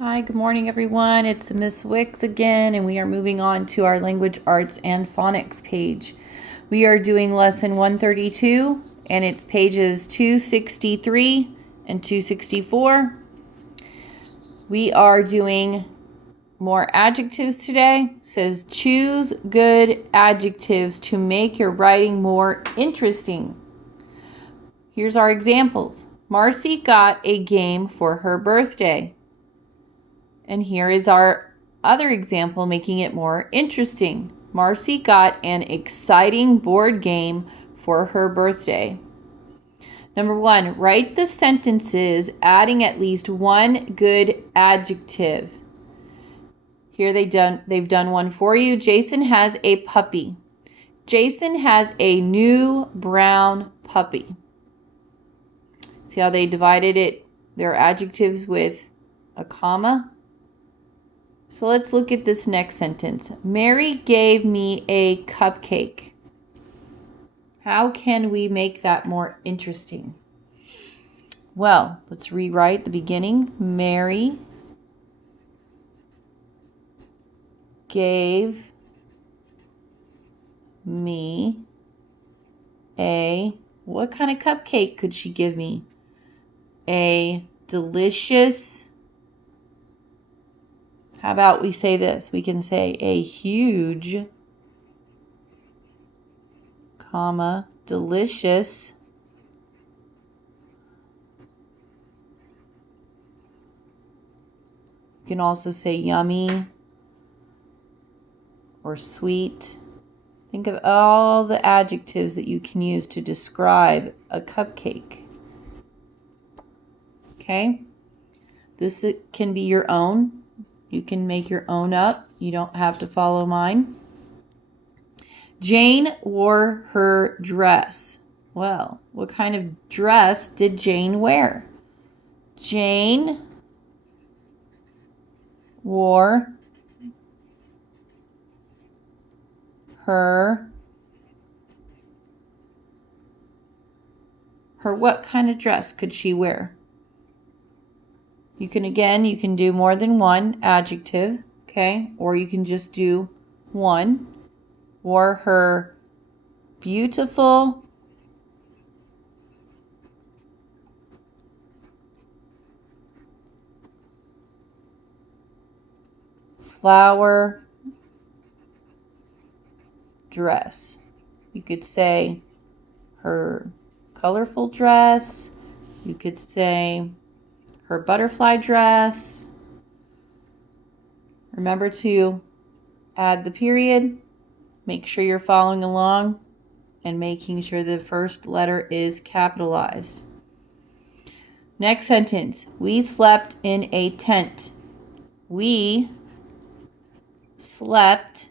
Hi, good morning everyone. It's Miss Wicks again, and we are moving on to our language arts and phonics page. We are doing lesson 132, and it's pages 263 and 264. We are doing more adjectives today. It says choose good adjectives to make your writing more interesting. Here's our examples. Marcy got a game for her birthday. And here is our other example, making it more interesting. Marcy got an exciting board game for her birthday. Number 1, write the sentences adding at least one good adjective. Here they've done one for you. Jason has a puppy. Jason has a new brown puppy. See how they divided it, their adjectives with a comma? So let's look at this next sentence. Mary gave me a cupcake. How can we make that more interesting? Well, let's rewrite the beginning. Mary gave me what kind of cupcake could she give me? A delicious, how about we say this? We can say a huge, comma, delicious you can also say yummy or sweet. Think of all the adjectives that you can use to describe a cupcake. Okay? This can be your own. You can make your own up. You don't have to follow mine. Jane wore her dress. Well, what kind of dress did Jane wear? Jane wore her what kind of dress could she wear? You can do more than one adjective, okay? Or you can just do one. Wore her beautiful flower dress. You could say her colorful dress. You could say her butterfly dress. Remember to add the period. Make sure you're following along and making sure the first letter is capitalized. Next sentence. We slept in a tent. We slept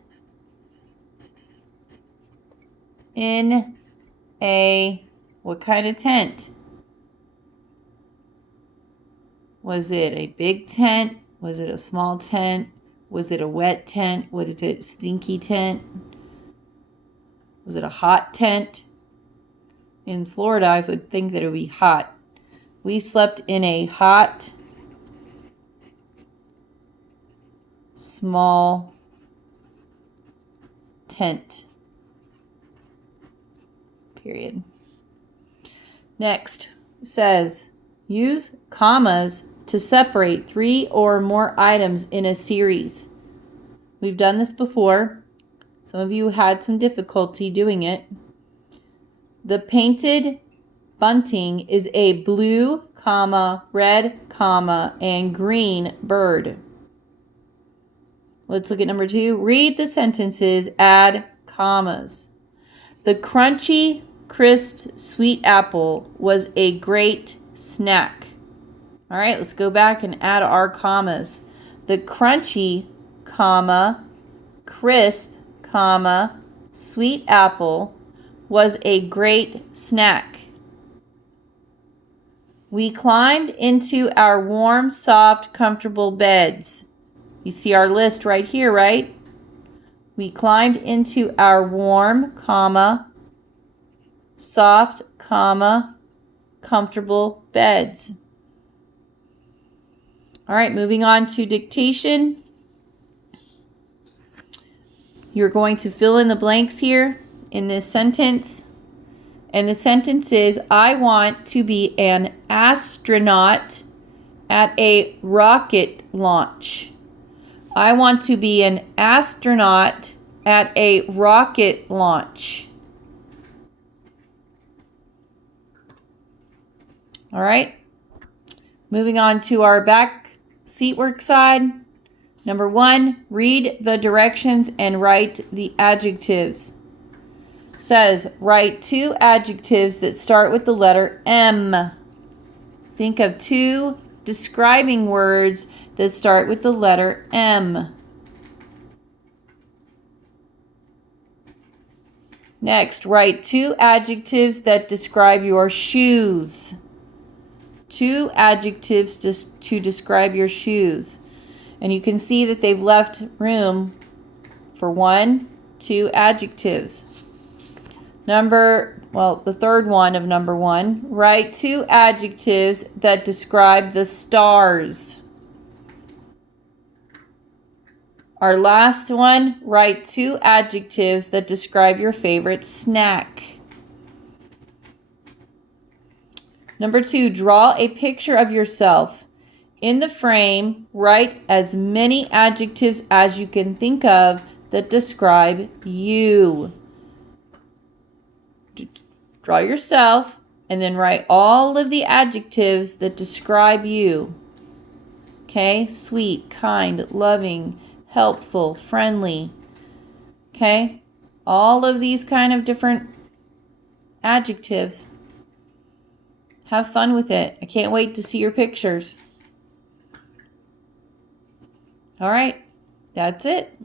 in a what kind of tent? Was it a big tent? Was it a small tent? Was it a wet tent? Was it a stinky tent? Was it a hot tent? In Florida, I would think that it would be hot. We slept in a hot, small tent. Period. Next, it says, use commas to separate 3 or more items in a series. We've done this before. Some of you had some difficulty doing it. The painted bunting is a blue, comma, red, comma, and green bird. Let's look at number 2. Read the sentences, add commas. The crunchy, crisp, sweet apple was a great snack. All right, let's go back and add our commas. The crunchy, comma, crisp, comma, sweet apple was a great snack. We climbed into our warm, soft, comfortable beds. You see our list right here, right? We climbed into our warm, comma, soft, comma, comfortable beds. All right, moving on to dictation. You're going to fill in the blanks here in this sentence. And the sentence is, I want to be an astronaut at a rocket launch. I want to be an astronaut at a rocket launch. All right. Moving on to our back seat work side. Number 1, read the directions and write the adjectives. Says, write 2 adjectives that start with the letter M. Think of 2 describing words that start with the letter M. Next, write 2 adjectives that describe your shoes. 2 adjectives to describe your shoes. And you can see that they've left room for 1, 2 adjectives. The third one of number 1, write 2 adjectives that describe the stars. Our last one, write 2 adjectives that describe your favorite snack. Number 2, draw a picture of yourself. In the frame, write as many adjectives as you can think of that describe you. Draw yourself and then write all of the adjectives that describe you. Okay? Sweet, kind, loving, helpful, friendly. Okay? All of these kind of different adjectives. Have fun with it. I can't wait to see your pictures. All right. That's it.